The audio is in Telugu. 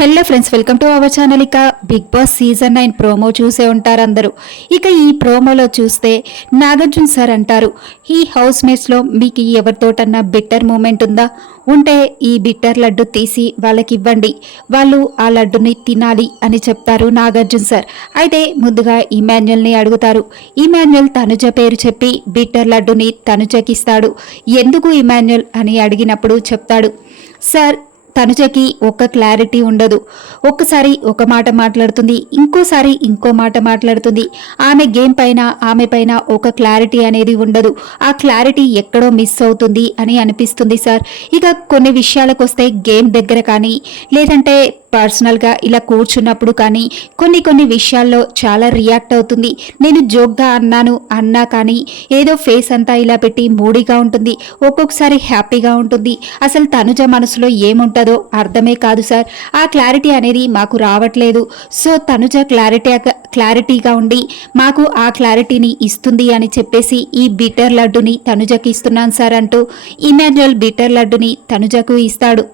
Hello friends, welcome to our channel. ఇక బిగ్ బాస్ సీజన్ 9 ప్రోమో చూసే ఉంటారు అందరూ. ఇక ఈ ప్రోమోలో చూస్తే నాగార్జున సార్ అంటారు, ఈ హౌస్ మేట్స్లో మీకు ఎవరితోటన్నా బిట్టర్ మూమెంట్ ఉందా? ఉంటే ఈ బిట్టర్ లడ్డు తీసి వాళ్ళకి ఇవ్వండి, వాళ్ళు ఆ లడ్డుని తినాలి అని చెప్తారు నాగార్జున సార్. అయితే ముందుగా ఇమాన్యుల్ని అడుగుతారు. ఇమాన్యుల్ తనుజ పేరు చెప్పి బిట్టర్ లడ్డుని తనుజకిస్తాడు. ఎందుకు ఇమాన్యుల్ అని అడిగినప్పుడు చెప్తాడు, సార్ తనుజకి ఒక్క క్లారిటీ ఉండదు. ఒక్కసారి ఒక మాట మాట్లాడుతుంది, ఇంకోసారి ఇంకో మాట మాట్లాడుతుంది. ఆమె గేమ్ పైన ఆమె పైన ఒక క్లారిటీ అనేది ఉండదు. ఆ క్లారిటీ ఎక్కడో మిస్ అవుతుంది అని అనిపిస్తుంది సార్. ఇక కొన్ని విషయాలకు వస్తే గేమ్ దగ్గర కానీ లేదంటే పర్సనల్గా ఇలా కూర్చున్నప్పుడు కానీ కొన్ని విషయాల్లో చాలా రియాక్ట్ అవుతుంది. నేను జోక్గా అన్నా కానీ ఏదో ఫేస్ అంతా ఇలా పెట్టి మూడీగా ఉంటుంది, ఒక్కొక్కసారి హ్యాపీగా ఉంటుంది. అసలు తనుజ మనసులో ఏముంటుందో అర్థమే కాదు సార్. ఆ క్లారిటీ అనేది మాకు రావట్లేదు. సో తనుజ క్లారిటీగా ఉండి మాకు ఆ క్లారిటీని ఇస్తుంది అని చెప్పేసి ఈ బిటర్ లడ్డుని తనుజకి ఇస్తున్నాను సార్ అంటూ ఇమాన్యుయల్ బిటర్ లడ్డుని తనుజకు ఇస్తాడు.